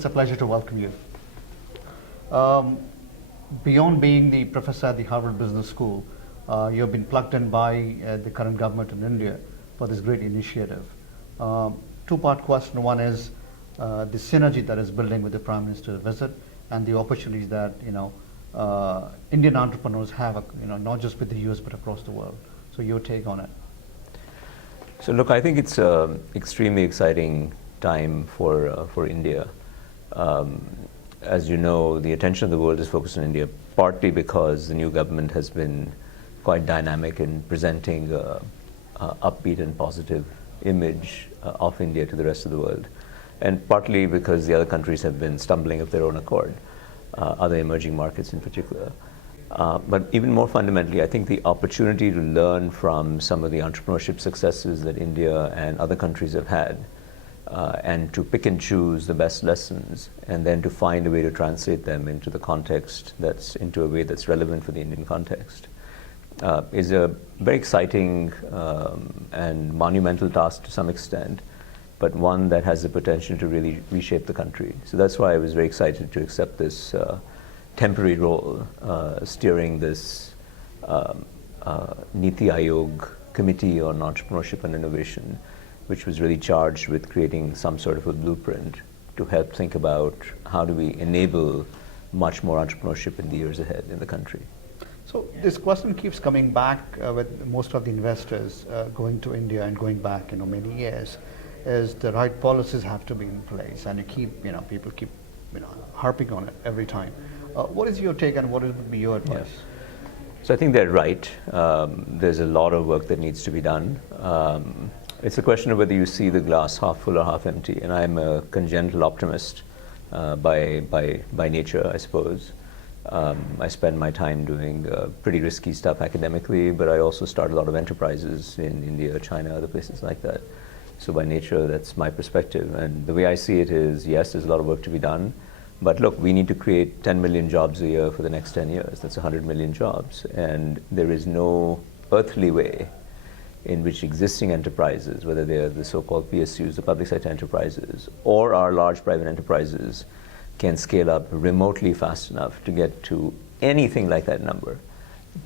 it's a pleasure to welcome you. Beyond being the professor at the Harvard Business School, you've been plugged in by the current government in India for this great initiative. Two-part question. One is the synergy that is building with the Prime Minister's visit and the opportunities that Indian entrepreneurs have, not just with the US but across the world. So your take on it. So look, I think it's an extremely exciting time for India. As you know, the attention of the world is focused on India, partly because the new government has been quite dynamic in presenting an upbeat and positive image of India to the rest of the world, and partly because the other countries have been stumbling of their own accord, other emerging markets in particular. But even more fundamentally, I think the opportunity to learn from some of the entrepreneurship successes that India and other countries have had, and to pick and choose the best lessons, and then to find a way to translate them into the context into a way that's relevant for the Indian context, is a very exciting and monumental task to some extent, but one that has the potential to really reshape the country. So that's why I was very excited to accept this temporary role, steering this Niti Aayog committee on entrepreneurship and innovation, which was really charged with creating some sort of a blueprint to help think about how do we enable much more entrepreneurship in the years ahead in the country. So this question keeps coming back with most of the investors going to India and going back many years, is the right policies have to be in place, and people keep harping on it every time. What is your take and what would be your advice? Yes. So I think they're right. There's a lot of work that needs to be done. It's a question of whether you see the glass half full or half empty, and I'm a congenital optimist by nature, I suppose. I spend my time doing pretty risky stuff academically, but I also start a lot of enterprises in India, China, other places like that. So by nature, that's my perspective. And the way I see it is, yes, there's a lot of work to be done, but look, we need to create 10 million jobs a year for the next 10 years. That's 100 million jobs. And there is no earthly way in which existing enterprises, whether they're the so-called PSUs, the public sector enterprises, or our large private enterprises, can scale up remotely fast enough to get to anything like that number.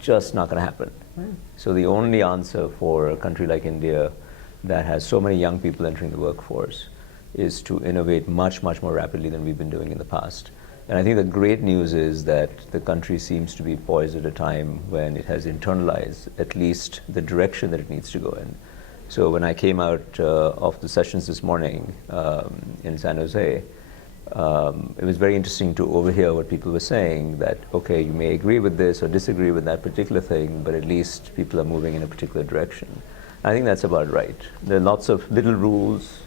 Just not going to happen. Right. So the only answer for a country like India that has so many young people entering the workforce is to innovate much, much more rapidly than we've been doing in the past. And I think the great news is that the country seems to be poised at a time when it has internalized at least the direction that it needs to go in. So when I came out of the sessions this morning in San Jose, it was very interesting to overhear what people were saying, that, okay, you may agree with this or disagree with that particular thing, but at least people are moving in a particular direction. I think that's about right. There are lots of little rules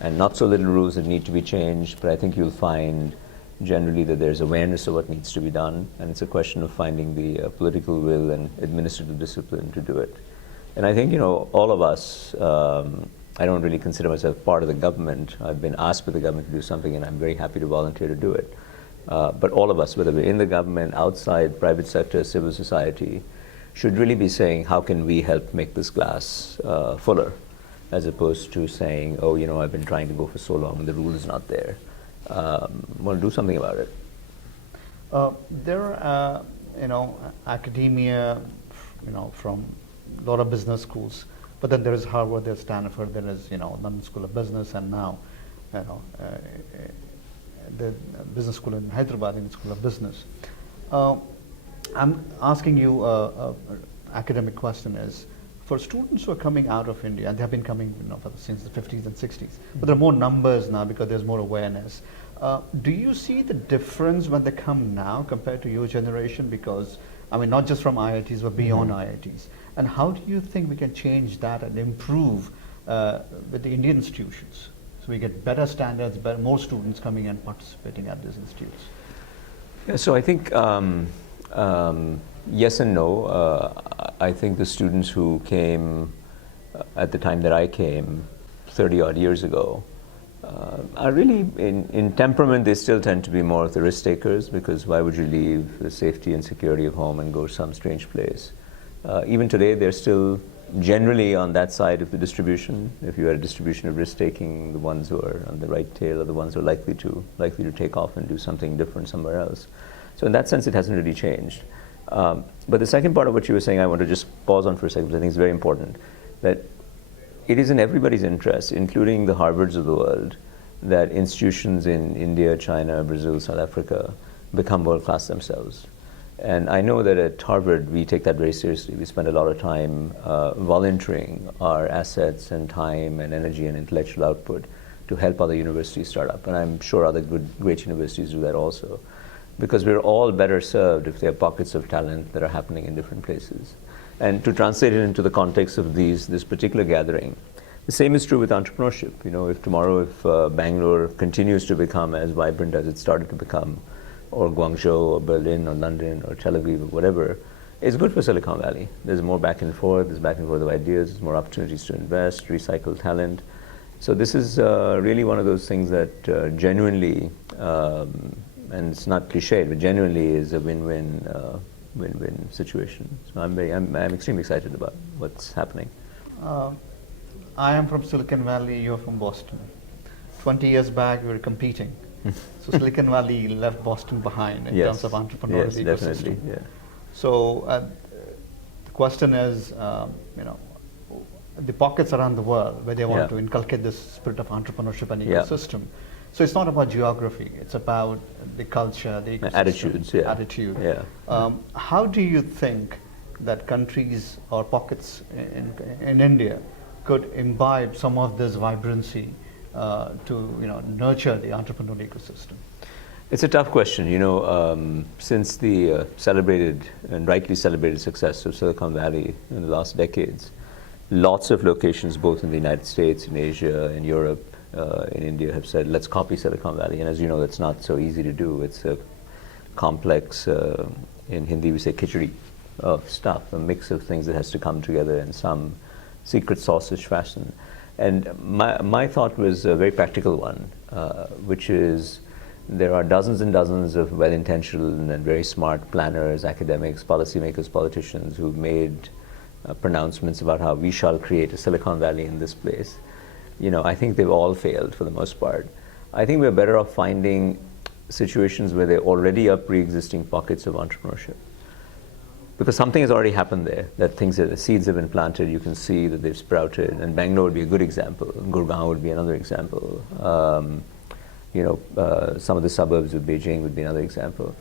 and not so little rules that need to be changed, but I think you'll find generally that there's awareness of what needs to be done, and it's a question of finding the political will and administrative discipline to do it. And I think, all of us, I don't really consider myself part of the government. I've been asked by the government to do something, and I'm very happy to volunteer to do it. But all of us, whether we're in the government, outside, private sector, civil society, should really be saying, how can we help make this glass fuller, as opposed to saying, oh, I've been trying to go for so long and the rule is not there. Want to do something about it. There are, academia, from a lot of business schools, but then there is Harvard, there's Stanford, there is, London School of Business, and now, the business school in Hyderabad, in the School of Business. I'm asking you an academic question is, for students who are coming out of India, and they have been coming since the 50s and 60s, but there are more numbers now because there's more awareness. Do you see the difference when they come now compared to your generation? Because, not just from IITs, but beyond IITs. And how do you think we can change that and improve with the Indian institutions? So we get better standards, more students coming and participating at these institutes. Yeah, so I think yes and no. I think the students who came at the time that I came, 30 odd years ago, are really, in temperament, they still tend to be more of the risk takers, because why would you leave the safety and security of home and go to some strange place? Even today, they're still generally on that side of the distribution, if you had a distribution of risk-taking, the ones who are on the right tail are the ones who are likely to take off and do something different somewhere else. So in that sense, it hasn't really changed. But the second part of what you were saying, I want to just pause on for a second, because I think it's very important, that it is in everybody's interest, including the Harvards of the world, that institutions in India, China, Brazil, South Africa become world-class themselves. And I know that at Harvard, we take that very seriously. We spend a lot of time volunteering our assets and time and energy and intellectual output to help other universities start up. And I'm sure other great universities do that also. Because we're all better served if there are pockets of talent that are happening in different places. And to translate it into the context of this particular gathering, the same is true with entrepreneurship. You know, if tomorrow, if Bangalore continues to become as vibrant as it started to become, or Guangzhou, or Berlin, or London, or Tel Aviv, or whatever, it's good for Silicon Valley. There's more back and forth, there's back and forth of ideas, there's more opportunities to invest, recycle talent. So this is really one of those things that genuinely, and it's not cliched, but genuinely is a win-win situation. So I'm extremely excited about what's happening. I am from Silicon Valley, you're from Boston. 20 years back, we were competing. So Silicon Valley left Boston behind in terms of entrepreneurial ecosystem. Definitely, yeah. So the question is, you know, the pockets around the world where they want to inculcate this spirit of entrepreneurship and ecosystem. So it's not about geography, it's about the culture, the ecosystem, attitude. How do you think that countries or pockets in India could imbibe some of this vibrancy to nurture the entrepreneurial ecosystem? It's a tough question. You know, since the celebrated and rightly celebrated success of Silicon Valley in the last decades, lots of locations, both in the United States, in Asia, in Europe, in India, have said, let's copy Silicon Valley. And as you know, that's not so easy to do. It's a complex, in Hindi we say khichdi of stuff, a mix of things that has to come together in some secret sausage fashion. And my thought was a very practical one, which is there are dozens and dozens of well-intentioned and very smart planners, academics, policymakers, politicians who've made pronouncements about how we shall create a Silicon Valley in this place. You know, I think they've all failed for the most part. I think we're better off finding situations where there already are pre-existing pockets of entrepreneurship. Because something has already happened there, that the seeds have been planted, you can see that they've sprouted, and Bangalore would be a good example, Gurgaon would be another example, some of the suburbs of Beijing would be another example.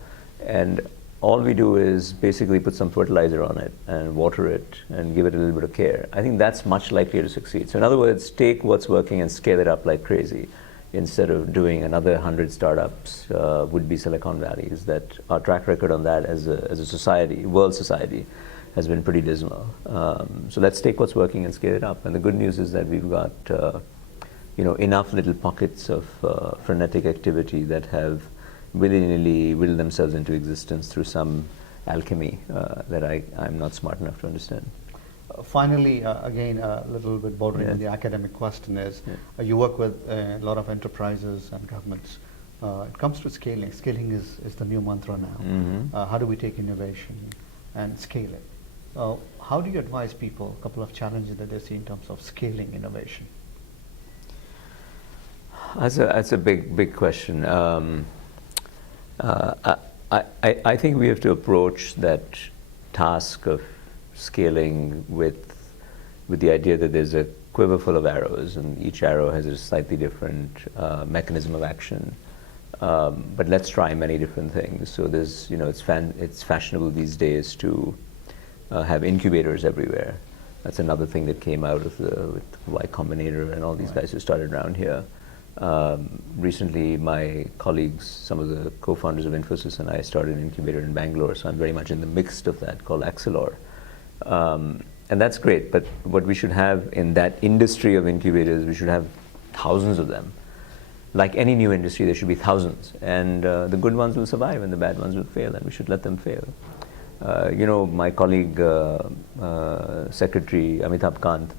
And all we do is basically put some fertilizer on it and water it and give it a little bit of care. I think that's much likelier to succeed. So in other words, take what's working and scale it up like crazy, instead of doing another 100 startups, would-be Silicon Valleys. That our track record on that as a society, world society, has been pretty dismal. So let's take what's working and scale it up. And the good news is that we've got enough little pockets of frenetic activity that have willy-nilly willed themselves into existence through some alchemy that I'm not smart enough to understand. Finally, again, a little bit bordering on the academic question is, you work with a lot of enterprises and governments. It comes to scaling. Scaling is the new mantra now. How do we take innovation and scale it? How do you advise people, a couple of challenges that they see in terms of scaling innovation? That's a big question. I think we have to approach that task of scaling with the idea that there's a quiver full of arrows, and each arrow has a slightly different mechanism of action. But let's try many different things. So there's, it's fashionable these days to have incubators everywhere. That's another thing that came out of with Y Combinator and all these guys who started around here. Recently, my colleagues, some of the co-founders of Infosys, and I started an incubator in Bangalore, so I'm very much in the midst of that, called Axelor. And that's great, but what we should have in that industry of incubators, we should have thousands of them. Like any new industry, there should be thousands, and the good ones will survive and the bad ones will fail, and we should let them fail. My colleague, Secretary Amitabh Kant,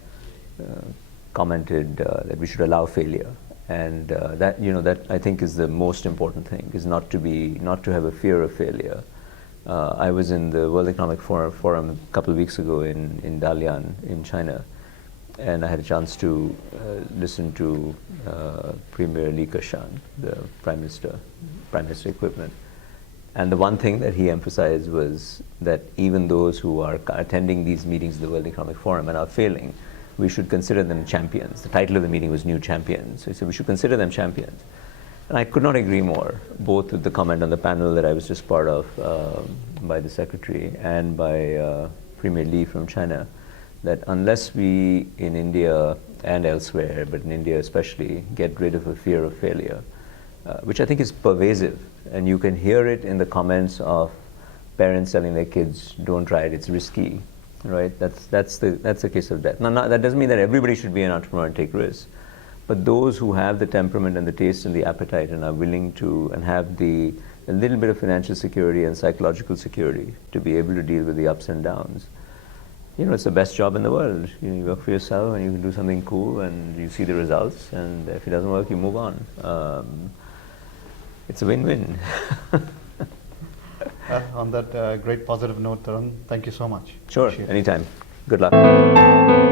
commented that we should allow failure. And that I think is the most important thing, is not to have a fear of failure, I was in the World Economic Forum a couple of weeks ago in Dalian in China, and I had a chance to listen to Premier Li Keqiang, the Prime Minister equivalent. And the one thing that he emphasized was that even those who are attending these meetings of the World Economic Forum and are failing, we should consider them champions. The title of the meeting was New Champions. So he said we should consider them champions. And I could not agree more, both with the comment on the panel that I was just part of by the Secretary and by Premier Li from China, that unless we in India and elsewhere, but in India especially, get rid of a fear of failure, which I think is pervasive, and you can hear it in the comments of parents telling their kids, don't try it, it's risky, right? That's the case of death. Now, that doesn't mean that everybody should be an entrepreneur and take risks, but those who have the temperament and the taste and the appetite and are willing to, and have a little bit of financial security and psychological security to be able to deal with the ups and downs, it's the best job in the world. You work for yourself and you can do something cool and you see the results, and if it doesn't work, you move on. It's a win-win. On that great positive note, Tarun, thank you so much. Sure, anytime. Good luck.